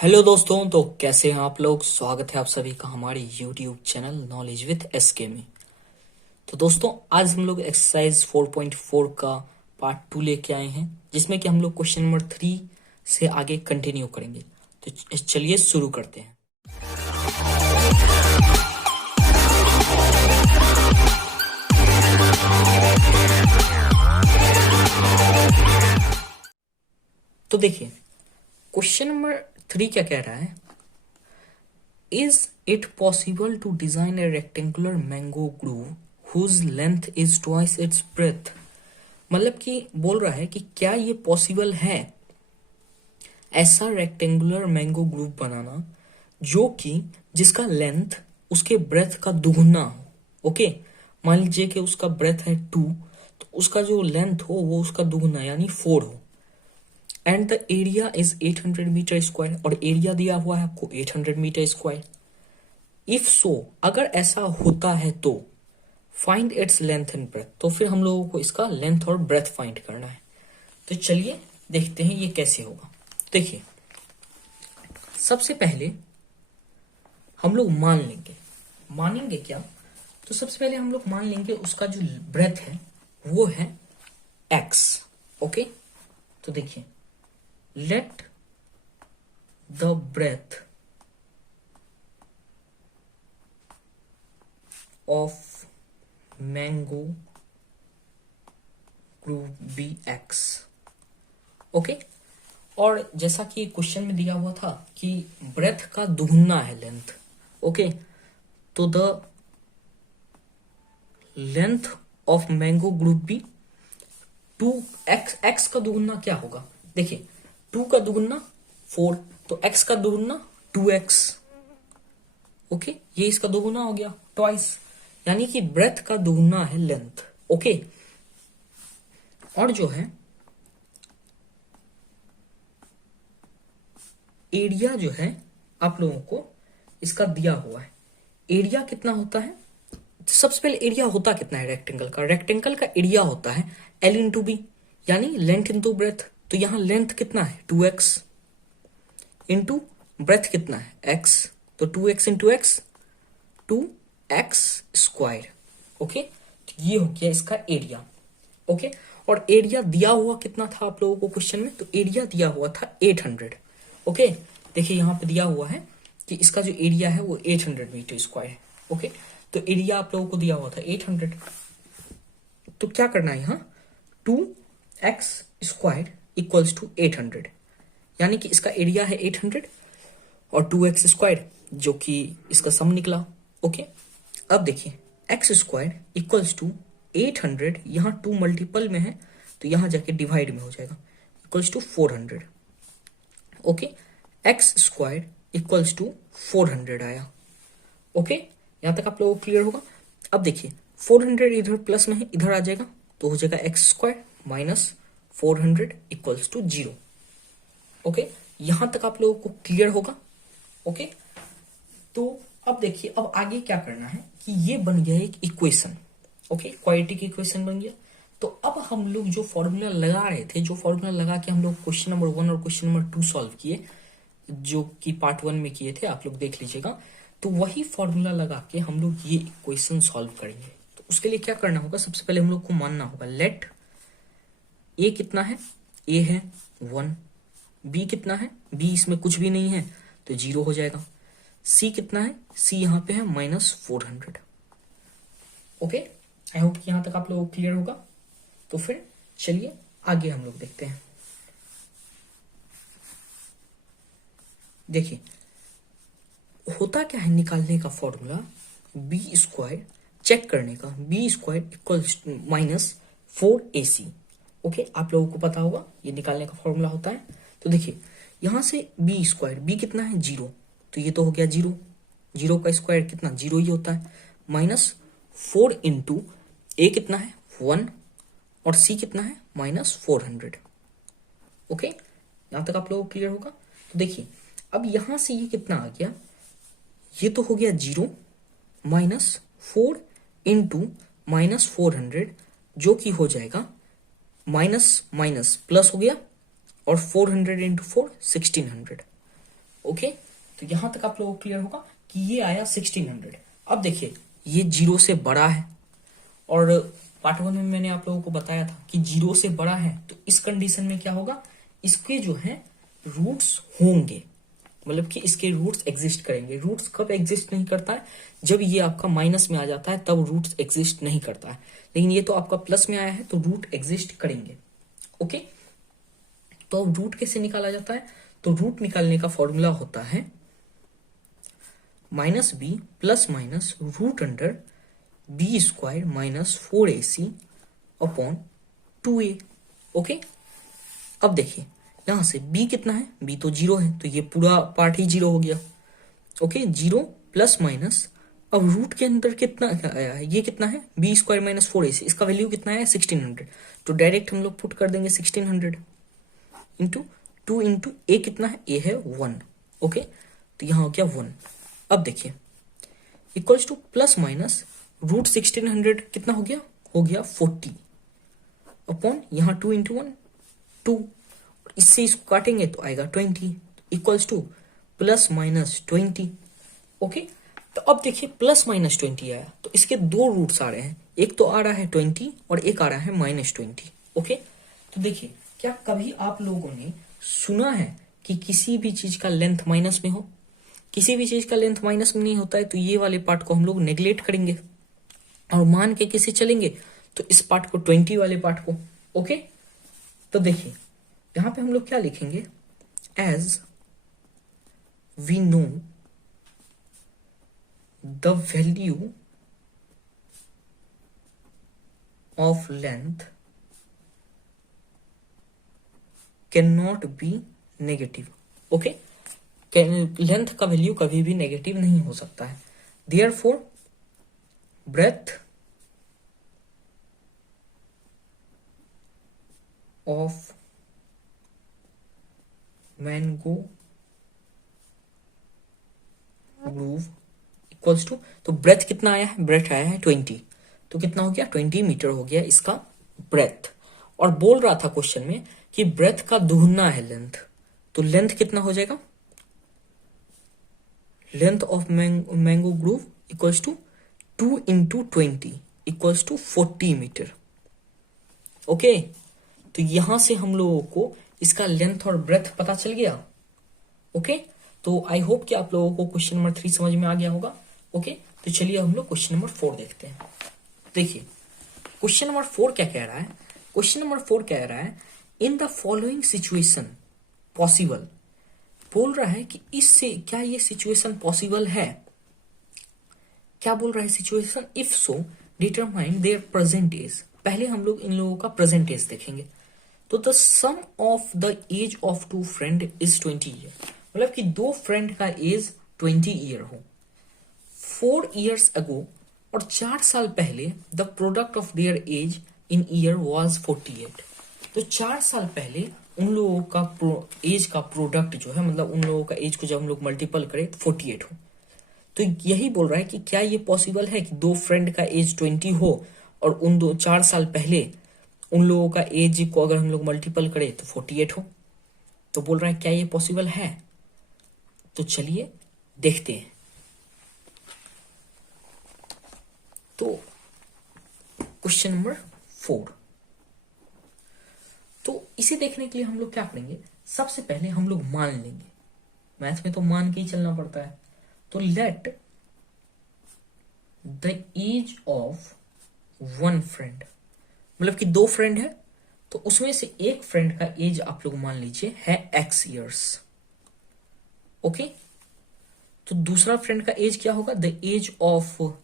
Hello दोस्तों, तो कैसे हैं आप लोग। स्वागत है आप सभी का हमारे YouTube channel knowledge with SK में। तो दोस्तों, आज हम लोग एक्सरसाइज 4.4 का पार्ट 2 लेके आए हैं, जिसमें कि हम लोग क्वेश्चन नंबर 3 से आगे कंटिन्यू करेंगे। तो चलिए शुरू करते हैं। तो देखिए, क्वेश्चन नंबर 3 क्या कह रहा है। Is it possible to design a rectangular mango grove whose length is twice its breadth. मतलब कि बोल रहा है कि क्या ये पॉसिबल है ऐसा रेक्टेंगुलर मैंगो ग्रुप बनाना जो कि जिसका लेंथ उसके ब्रेथ का दुगुना हो। ओके, मान लीजिए कि उसका ब्रेथ है 2, तो उसका जो लेंथ हो वो उसका दुगुना यानी 4 हो। And the area is 800 metre square, और एरिया दिया हुआ है आपको 800 मीटर स्क्वायर। इफ सो, अगर ऐसा होता है तो find its length and breadth. तो फिर हम लोगों को इसका लेंथ और ब्रेथ फाइंड करना है। तो चलिए देखते हैं ये कैसे होगा। देखिए, सबसे पहले हम लोग मानेंगे क्या। तो सबसे पहले हम लोग मान लेंगे उसका जो ब्रेथ है वो है x। ओके, तो देखिए, let the breadth of mango grove be x। Okay, और जैसा कि क्वेश्चन में दिया हुआ था कि ब्रेथ का दुगुना है लेंथ। ओके, तो the length of mango grove be 2x। x का दुगुना क्या होगा, देखिए 2 का दुगुना 4, तो x का दुगुना 2x। ओके, ये इसका दुगुना हो गया ट्वाइस, यानी कि ब्रेथ का दुगुना है लेंथ। ओके, और जो है एरिया जो है आप लोगों को इसका दिया हुआ है। एरिया कितना होता है, सबसे पहले एरिया होता कितना है रेक्टेंगल का एरिया होता है L इंटू बी, यानी लेंथ इंटू ब्रेथ। तो यहां लेंथ कितना है 2x इंटू ब्रेथ कितना है x, तो 2x into x 2x square. Okay, तो ये हो गया इसका एरिया। ओके, और एरिया दिया हुआ कितना था आप लोगों को क्वेश्चन में, तो एरिया दिया हुआ था 800। ओके, देखिए यहां पे दिया हुआ है कि इसका जो एरिया है वो 800 मीटर स्क्वायर है। ओके, तो एरिया आप लोगों को दिया हुआ था 800। तो क्या करना है, यहाँ 2x स्क्वायर इक्वल्स टू 800, यानी कि इसका एरिया है 800 और 2x स्क्वायर जो कि इसका सम निकला। ओके, अब देखिए x स्क्वायर इक्वल्स टू 800, यहाँ 2 मल्टीपल में है तो यहाँ जाके डिवाइड में हो जाएगा, equals to 400। Okay, x square equals to 400 आया। ओके, यहां तक आप लोगों को क्लियर होगा। अब देखिए 400 इधर प्लस में है, इधर आ जाएगा तो हो जाएगा x square minus 400 equals to 0। Okay, यहां तक आप लोगों को क्लियर होगा। ओके, तो अब देखिए, अब आगे क्या करना है कि ये बन गया एक इक्वेशन। ओके, क्वाड्रेटिक इक्वेशन बन गया। तो अब हम लोग जो फॉर्मूला लगा रहे थे, जो फॉर्मूला लगा के हम लोग क्वेश्चन नंबर 1 और क्वेश्चन नंबर 2 सॉल्व किए, जो कि पार्ट 1 में किए थे, आप लोग देख लीजिएगा। तो वही फॉर्मूला लगा के हम लोग ये इक्वेशन सॉल्व करेंगे। तो उसके लिए क्या करना होगा, सबसे पहले हम लोग को मानना होगा लेट ए कितना है, ए है 1, बी कितना है, बी इसमें कुछ भी नहीं है तो 0 हो जाएगा, सी कितना है, सी यहाँ पे है -400। ओके, आई होप यहां तक आप लोगों को क्लियर होगा। तो फिर चलिए आगे हम लोग देखते हैं। देखिए होता क्या है निकालने का फॉर्मूला, बी स्क्वायर चेक करने का, B square equals -4ac। Okay, आप लोगों को पता होगा ये निकालने का फॉर्मूला होता है। तो देखिए यहां से बी स्क्वायर, बी कितना है 0, तो ये तो हो गया 0, 0 का स्क्वायर कितना 0 ही होता है, -4 इंटू ए कितना है 1 और सी कितना है -400। ओके, यहां तक आप लोगों को क्लियर होगा। तो देखिए अब यहां से ये कितना आ गया, ये तो हो गया 0 -4 इंटू -400, जो कि हो जाएगा माइनस माइनस प्लस हो गया, और 400 इंटू 4 1600। ओके, तो यहां तक आप लोगों को क्लियर होगा कि ये आया 1600। अब देखिए ये 0 से बड़ा है, और पार्ट 1 में मैंने आप लोगों को बताया था कि 0 से बड़ा है, तो इस कंडीशन में क्या होगा, इसके जो है रूट्स होंगे, मतलब कि इसके रूट्स एग्जिस्ट करेंगे। रूट्स कब एग्जिस्ट नहीं करता है, जब ये आपका माइनस में आ जाता है तब रूट्स एग्जिस्ट नहीं करता है, लेकिन ये तो आपका प्लस में आया है तो रूट एग्जिस्ट करेंगे। ओके, तो अब रूट कैसे निकाला जाता है, तो रूट निकालने का फॉर्मूला होता है -b plus minus root under B square minus 4ac upon 2a। Okay, अब देखिए यहां से b कितना है, b तो 0 है, तो ये पूरा पार्ट ही 0 हो गया। ओके, 0 प्लस माइनस, अब रूट के अंदर कितना आया है, ये कितना है, बी स्क्वायर माइनस 4ac, इसका वैल्यू कितना है 1600, तो डायरेक्ट हम लोग पुट कर देंगे 1600 इंटू 2 इंटू ए कितना है, ए है 1। ओके, तो यहां हो गया 1। अब देखिए equals to plus minus root 1600 कितना हो गया 40 अपॉन यहाँ 2 इंटू 1 2, इससे इसको काटेंगे तो आएगा 20 equals to plus minus 20। Okay, तो अब देखिए प्लस माइनस 20 आया, तो इसके दो रूट्स आ रहे हैं, एक तो आ रहा है 20 और एक आ रहा है -20। ओके, तो देखिए क्या कभी आप लोगों ने सुना है कि किसी भी चीज का लेंथ माइनस में हो, किसी भी चीज का लेंथ माइनस में नहीं होता है, तो ये वाले पार्ट को हम लोग नेग्लेक्ट करेंगे और मान के किसे चलेंगे, तो इस पार्ट को 20 वाले पार्ट को। ओके, तो देखिए यहां पे हम लोग क्या लिखेंगे, as we know the value of length can not be negative. Okay, length का वैल्यू कभी भी नेगेटिव नहीं हो सकता है, therefore breadth of mango grove equals to, तो ब्रेथ कितना आया है, ब्रेथ आया है 20, तो कितना हो गया 20 मीटर हो गया इसका ब्रेथ। और बोल रहा था क्वेश्चन में कि ब्रेथ का दुगना है लेंथ, तो लेंथ कितना हो जाएगा, length of mango grove equals to 2 into 20 equals to 40 metre. Okay, तो यहां से हम लोगों को इसका लेंथ और ब्रेथ पता चल गया। ओके, तो आई होप कि आप लोगों को क्वेश्चन नंबर 3 समझ में आ गया होगा। ओके, तो चलिए हम लोग क्वेश्चन नंबर 4 देखते हैं। देखिए क्वेश्चन नंबर 4 क्या कह रहा है, क्वेश्चन नंबर 4 कह रहा है in the following situation possible, बोल रहा है कि इससे क्या ये सिचुएशन पॉसिबल है, क्या बोल रहा है situation, if so determine their present age. पहले हम लोग इन लोगों का प्रेजेंट एज देखेंगे, तो the sum of the age of two friend is 20 year, मतलब कि दो फ्रेंड का एज 20 ईयर हो। 4 years अगो, और 4 साल पहले the product of their age in year was 48, तो 4 साल पहले उन लोगों का एज का प्रोडक्ट जो है, मतलब उन लोगों का एज को जब हम लोग मल्टीपल करें तो 48 हो। तो यही बोल रहा है कि क्या ये पॉसिबल है कि दो फ्रेंड का एज 20 हो और उन 4 साल पहले उन लोगों का एज को अगर हम लोग मल्टीपल करें तो 48 हो। तो बोल रहा है क्या ये पॉसिबल है, तो चलिए देखते हैं। तो क्वेश्चन नंबर 4, तो इसे देखने के लिए हम लोग क्या करेंगे, सबसे पहले हम लोग मान लेंगे, मैथ में तो मान के ही चलना पड़ता है। तो let the age of one friend, मतलब कि दो फ्रेंड है, तो उसमें से एक फ्रेंड का एज आप लोग मान लीजिए है x इयर्स। ओके, तो दूसरा फ्रेंड का एज क्या होगा, the age of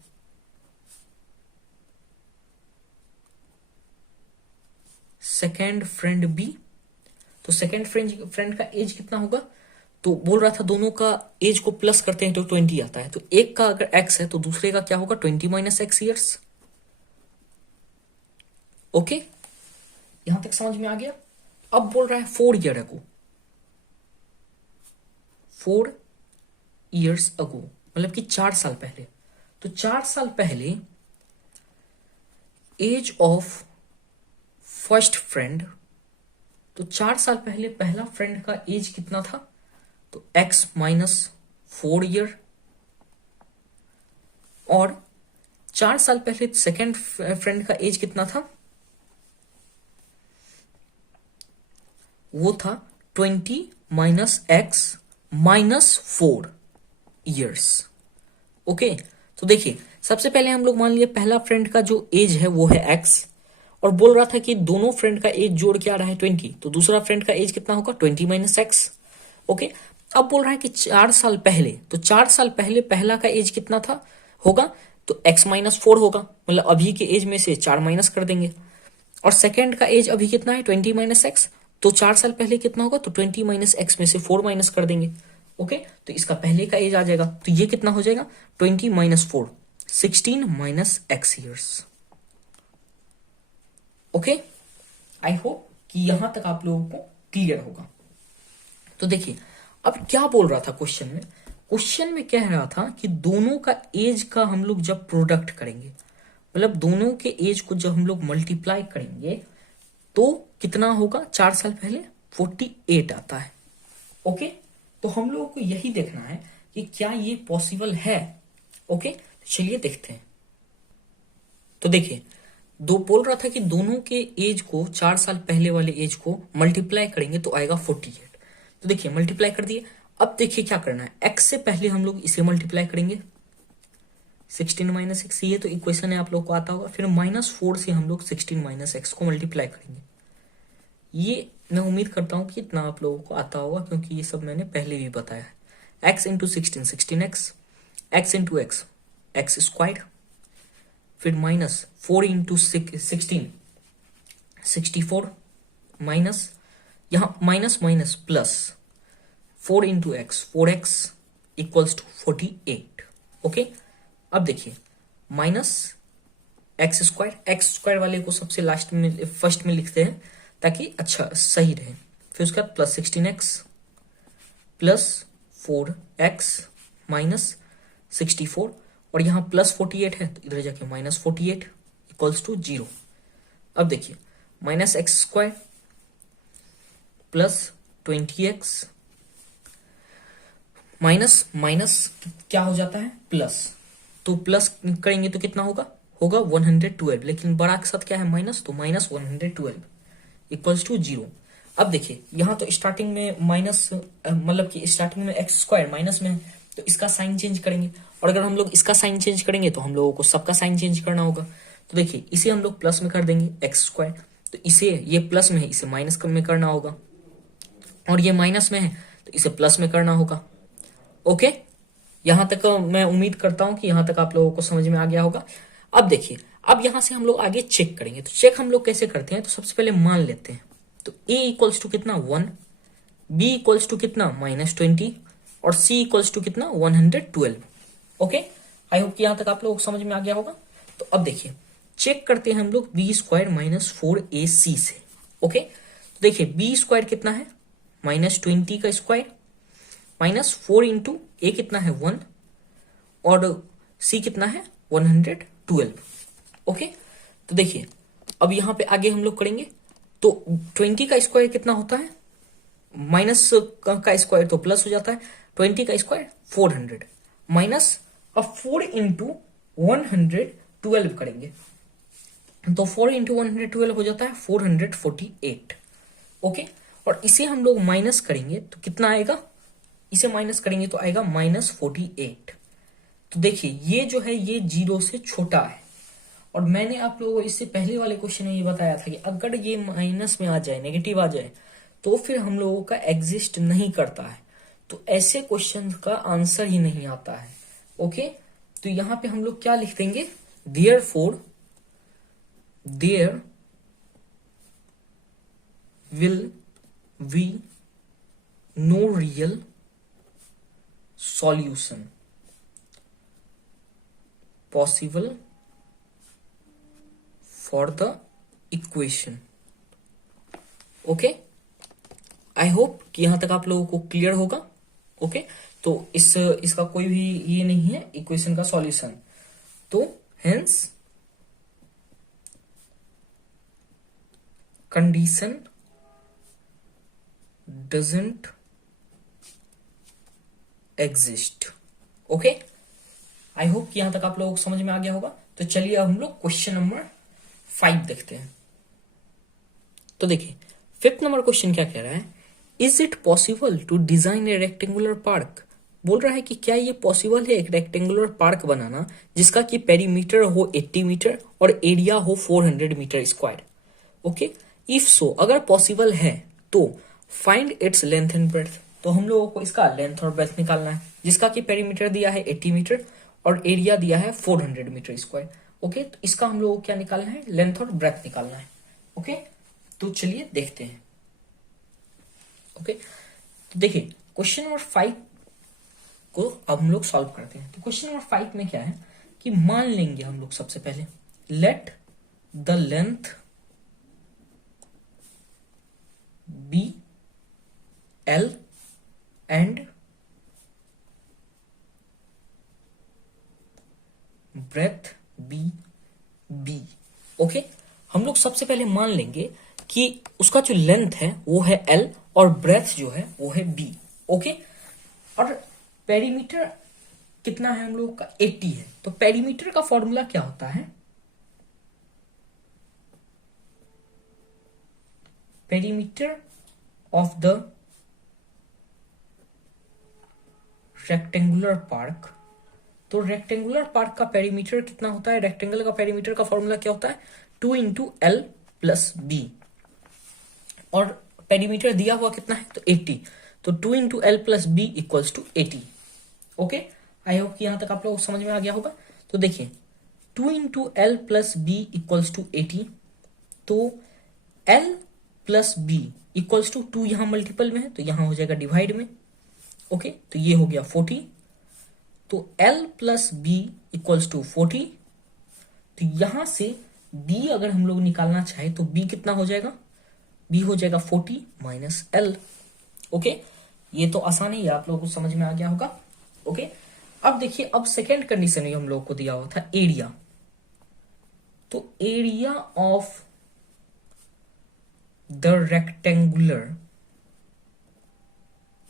second friend B, तो सेकेंड फ्रेंड का एज कितना होगा, तो बोल रहा था दोनों का एज को प्लस करते हैं तो 20 आता है, तो एक का अगर x है तो दूसरे का क्या होगा 20 माइनस x ईयर्स। ओके, यहां तक समझ में आ गया। अब बोल रहा है 4 ईयर अगो, 4 years अगो मतलब कि 4 साल पहले, तो 4 साल पहले एज ऑफ फर्स्ट फ्रेंड, तो 4 साल पहले पहला फ्रेंड का एज कितना था, तो x माइनस 4 ईयर, और 4 साल पहले सेकेंड फ्रेंड का एज कितना था, वो था 20 minus x minus 4 years. Okay, तो देखिए सबसे पहले हम लोग मान लिए पहला फ्रेंड का जो एज है वो है x, और बोल रहा था कि दोनों फ्रेंड का एज जोड़ के आ रहा है 20, तो दूसरा फ्रेंड का एज कितना होगा 20 माइनस एक्स। ओके, अब बोल रहा है कि 4 साल पहले, तो 4 साल पहले पहला का एज कितना था होगा, तो x माइनस 4 होगा, मतलब अभी के एज में से 4 माइनस कर देंगे, और सेकेंड का एज अभी कितना है 20 माइनस एक्स, तो 4 साल पहले कितना होगा, तो 20 माइनस एक्स में से 4 माइनस कर देंगे। ओके, तो इसका पहले का एज आ जाएगा, तो ये कितना हो जाएगा 20 minus 4, 16 minus x years. Okay, I hope कि यहां तक आप लोगों को क्लियर होगा। तो देखिए अब क्या बोल रहा था क्वेश्चन में, क्वेश्चन में कह रहा था कि दोनों का एज का हम लोग जब प्रोडक्ट करेंगे, मतलब दोनों के एज को जब हम लोग मल्टीप्लाई करेंगे तो कितना होगा, 4 साल पहले 48 आता है। ओके, तो हम लोगों को यही देखना है कि क्या ये पॉसिबल है। ओके, चलिए देखते हैं। तो देखिए दो बोल रहा था कि दोनों के एज को 4 साल पहले वाले एज को मल्टीप्लाई करेंगे तो आएगा 48। तो देखिए मल्टीप्लाई कर दिए, अब देखिए क्या करना है, x से पहले हम लोग इसे मल्टीप्लाई करेंगे, 16 माइनस एक्स, ये तो इक्वेशन है आप लोग को आता होगा, फिर -4 से हम लोग 16 माइनस एक्स को मल्टीप्लाई करेंगे। ये मैं उम्मीद करता हूं कि इतना आप लोगों को आता होगा क्योंकि ये सब मैंने पहले भी बताया है। x into 16 16x, x into x x square, फिर -4 इंटू 16 64, माइनस यहां minus minus plus 4 into x 4x equals to 48। Okay, अब देखिए माइनस एक्स स्क्वायर वाले को सबसे लास्ट में फर्स्ट में लिखते हैं ताकि अच्छा सही रहे, फिर उसके बाद plus 16x plus 4x minus 64, और यहां प्लस 48 है तो इधर जाके -48 इक्वल्स टू 0। अब देखिए minus x square plus 20x minus minus क्या हो जाता है प्लस, तो प्लस करेंगे तो कितना होगा, होगा 112, लेकिन बड़ा के साथ क्या है माइनस, तो माइनस 112 इक्वल्स टू 0। अब देखिए यहाँ तो स्टार्टिंग में माइनस, मतलब कि स्टार्टिंग में एक्स स्क्वायर माइनस में है तो इसका साइन चेंज करेंगे, और अगर हम लोग इसका साइन चेंज करेंगे तो हम लोगों को सबका साइन चेंज करना होगा। तो देखिए इसे हम लोग प्लस में कर देंगे एक्स स्क्वायर, तो इसे ये प्लस में है इसे माइनस में करना होगा, और ये माइनस में है तो इसे प्लस में करना होगा। ओके, यहां तक मैं उम्मीद करता हूं कि यहां तक आप लोगों को समझ में आ गया होगा। अब देखिए अब यहां से हम लोग आगे चेक करेंगे, तो चेक हम लोग कैसे करते हैं, तो सबसे पहले मान लेते हैं, तो a इक्वल्स टू कितना 1, b इक्वल्स टू कितना -20, और c इक्वल्स टू कितना 112। ओके, आई होप कि यहां तक आप लोग समझ में आ गया होगा। तो अब देखिए चेक करते हैं हम लोग बी स्क्वायर -4ac से। ओके, तो देखिए बी स्क्वायर कितना है -20 का स्क्वायर -4 इंटू ए कितना है 1, और सी कितना है 112। ओके, तो देखिए अब यहां पे आगे हम लोग करेंगे, तो 20 का स्क्वायर कितना होता है, माइनस का स्क्वायर तो प्लस हो जाता है, 20 का स्क्वायर 400 माइनस, अब 4 इंटू 112 करेंगे, तो 4 इंटू 112 हो जाता है 448। ओके, और इसे हम लोग माइनस करेंगे तो कितना आएगा, इसे माइनस करेंगे तो आएगा -48। तो देखिए ये जो है ये 0 से छोटा है, और मैंने आप लोगों को इससे पहले वाले क्वेश्चन में ये बताया था कि अगर ये माइनस में आ जाए, नेगेटिव आ जाए, तो फिर हम लोगों का एग्जिस्ट नहीं करता है, तो ऐसे क्वेश्चन का आंसर ही नहीं आता है। ओके, तो यहां पे हम लोग क्या लिख देंगे, therefore there will be no real solution possible for the equation. Okay, I hope कि यहां तक आप लोगों को क्लियर होगा। ओके, तो इसका कोई भी ये नहीं है इक्वेशन का सॉल्यूशन, तो hence condition doesn't exist. Okay, I hope कि यहां तक आप लोगों को समझ में आ गया होगा। तो चलिए अब हम लोग क्वेश्चन नंबर 5 देखते हैं। तो देखिए 5th नंबर क्वेश्चन क्या कह रहा है, is it possible to design a rectangular park. बोल रहा है कि क्या ये पॉसिबल है एक रेक्टेंगुलर पार्क बनाना जिसका कि पेरीमीटर हो 80 मीटर और एरिया हो 400 metre square. Okay, if so, अगर पॉसिबल है तो find its length and breadth. तो हम लोगों को इसका लेंथ और ब्रेड्थ निकालना है, जिसका कि पेरीमीटर दिया है 80 मीटर और एरिया दिया है 400 मीटर स्क्वायर। ओके, तो इसका हम लोगों को क्या निकालना है, लेंथ और ब्रेड्थ निकालना है। ओके, तो चलिए देखते हैं। ओके, तो देखिए क्वेश्चन नंबर 5 को अब हम लोग सॉल्व करते हैं। तो क्वेश्चन नंबर 5 में क्या है कि मान लेंगे हम लोग सबसे पहले, let the length be L and breadth B. Okay, हम लोग सबसे पहले मान लेंगे कि उसका जो लेंथ है वो है एल और ब्रेथ जो है वो है बी। ओके, और पेरीमीटर कितना है हम लोग का, 80 है। तो पेरीमीटर का फॉर्मूला क्या होता है, perimeter of the rectangular park. तो रेक्टेंगुलर पार्क का पेरीमीटर कितना होता है, रेक्टेंगल का पेरीमीटर का फॉर्मूला क्या होता है, 2 इंटू एल प्लस बी। और पेरीमीटर दिया हुआ कितना है, तो 80। तो 2 into L plus B equals to 80। Okay, I hope कि यहां तक आप लोग समझ में आ गया होगा। तो देखिए 2 into L plus B equals to 80। तो L plus B equals to 2 यहां मल्टीपल में है तो यहां हो जाएगा डिवाइड में। ओके, तो ये हो गया 40। तो L plus B equals to 40। तो यहां से B अगर हम लोग निकालना चाहे तो B कितना हो जाएगा, B हो जाएगा 40 माइनस L। ओके, ये तो आसान है, ये आप लोगों को समझ में आ गया होगा। ओके, अब देखिए, अब सेकेंड कंडीशन में हम लोग को दिया हुआ था एरिया। तो area of the rectangular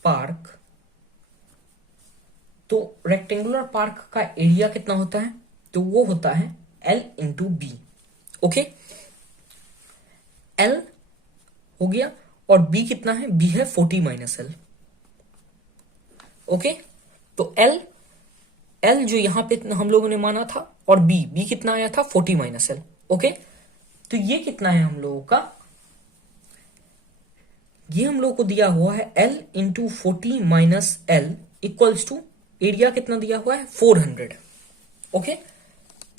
park, तो रेक्टेंगुलर पार्क का एरिया कितना होता है, तो वो होता है L into B. Okay, L हो गया और B कितना है, B है 40 माइनस L। ओके, तो L जो यहां पे हम लोगों ने माना था और B कितना आया था 40 माइनस L। ओके, तो ये कितना है हम लोगों का, ये हम लोगों को दिया हुआ है L into 40 minus L equals to area कितना दिया हुआ है 400। ओके,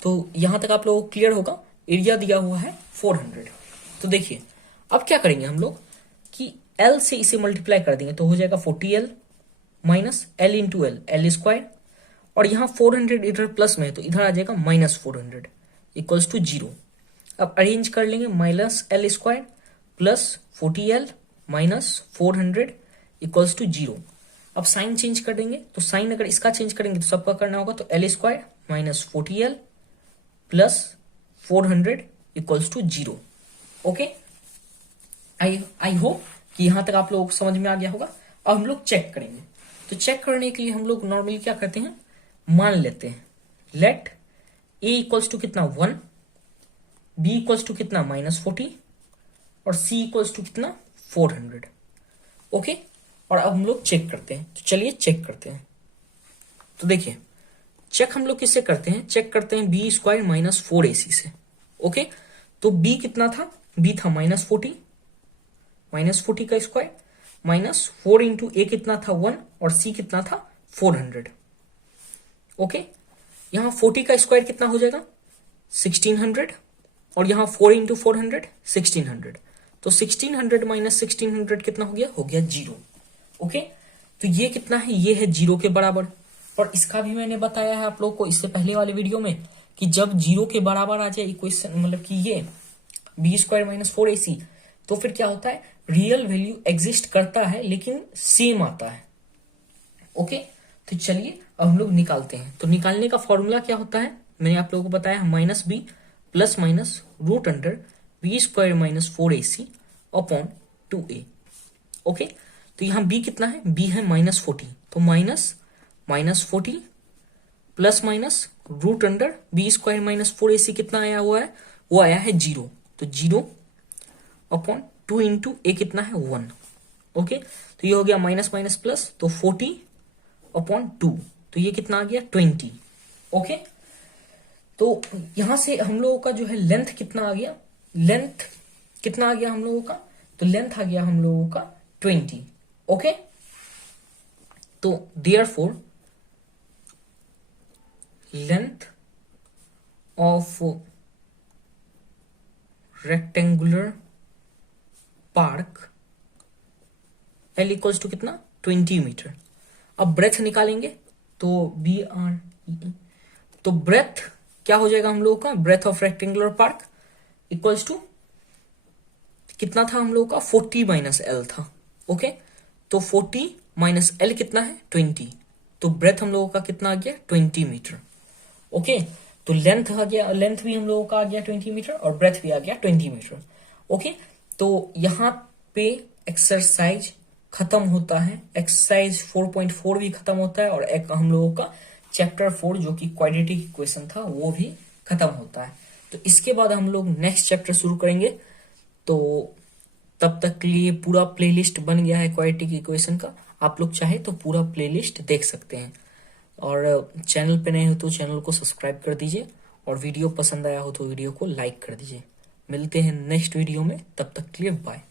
तो यहां तक आप लोगों को क्लियर होगा, एरिया दिया हुआ है 400। तो देखिए अब क्या करेंगे हम लोग कि L से इसे मल्टीप्लाई कर देंगे तो हो जाएगा 40L minus L into L square, और यहां 400 इधर प्लस में है तो इधर आ जाएगा माइनस 400 इक्वल्स टू 0। अब अरेंज कर लेंगे, minus L square plus 40L minus 400 equals to 0। अब साइन चेंज कर देंगे, तो साइन अगर इसका चेंज करेंगे तो सबका करना होगा, तो L square minus 40L plus 400 equals to 0। Okay, I hope कि यहां तक आप लोगों को समझ में आ गया होगा। अब हम लोग चेक करेंगे। तो चेक करने के लिए हम लोग नॉर्मली क्या करते हैं, मान लेते हैं लेट A इक्वल्स टू कितना 1, B इक्वल्स टू कितना माइनस 40 और C इक्वल्स टू कितना 400। ओके, और अब हम लोग चेक करते हैं। तो चलिए चेक करते हैं। तो देखिए चेक हम लोग किससे करते हैं, चेक करते हैं बी स्क्वायर माइनस 4AC से। ओके, तो B कितना था, B था माइनस 40 का स्क्वायर माइनस 4 इंटू A कितना था 1 और C कितना था 400। ओके, यहां 40 का स्क्वायर कितना हो जाएगा 1600 और यहां 4 इंटू 400 1600। तो 1600 माइनस 1600 कितना हो गया 0। ओके, तो ये कितना है, ये है 0 के बराबर। और इसका भी मैंने बताया है आप लोग को इससे पहले वाले वीडियो में कि जब 0 के बराबर आ जाए इक्वेशन, मतलब कि ये बी स्क्वायर माइनस 4AC, तो फिर क्या होता है, रियल वैल्यू एग्जिस्ट करता है लेकिन सेम आता है। ओके, तो चलिए अब हम लोग निकालते हैं। तो निकालने का फॉर्मूला क्या होता है, मैंने आप लोगों को बताया, minus B plus minus root under B square minus 4AC upon 2A। Okay, तो यहां b कितना है, b है माइनस 40, तो minus -40 plus minus root under B square minus 4ac कितना आया हुआ है, वो आया है 0। तो 0/2 इंटू ए कितना है 1। ओके, तो ये हो गया माइनस माइनस प्लस, तो 40/2, तो ये कितना आ गया 20। ओके, तो यहां से हम लोगों का जो है लेंथ कितना आ गया, लेंथ कितना आ गया हम लोगों का, तो लेंथ आ गया हम लोगों का 20। ओके, तो therefore length of rectangular park L equals to कितना 20 मीटर। अब ब्रेथ निकालेंगे तो BR, तो ब्रेथ क्या हो जाएगा हम लोगों का, breadth of rectangular park equals to कितना था हम लोगों का 40 माइनस एल था। ओके, तो 40 माइनस एल कितना है 20, तो ब्रेथ हम लोगों का कितना आ गया 20 मीटर। ओके, तो लेंथ आ गया, लेंथ भी हम लोगों का आ गया 20 मीटर और ब्रेथ भी आ गया 20 मीटर। ओके, तो यहां पे एक्सरसाइज खत्म होता है, एक्सरसाइज 4.4 भी खत्म होता है और एक हम लोगों का चैप्टर 4 जो कि क्वाड्रेटिक इक्वेशन था वो भी खत्म होता है। तो इसके बाद हम लोग नेक्स्ट चैप्टर शुरू करेंगे। तो तब तक के लिए पूरा प्लेलिस्ट बन गया है क्वाड्रेटिक इक्वेशन का, आप लोग चाहे तो पूरा प्लेलिस्ट देख सकते हैं। और चैनल पे नए हो तो चैनल को सब्सक्राइब कर दीजिए और वीडियो पसंद आया हो तो वीडियो को लाइक कर दीजिए। मिलते हैं नेक्स्ट वीडियो में, तब तक के लिए बाय।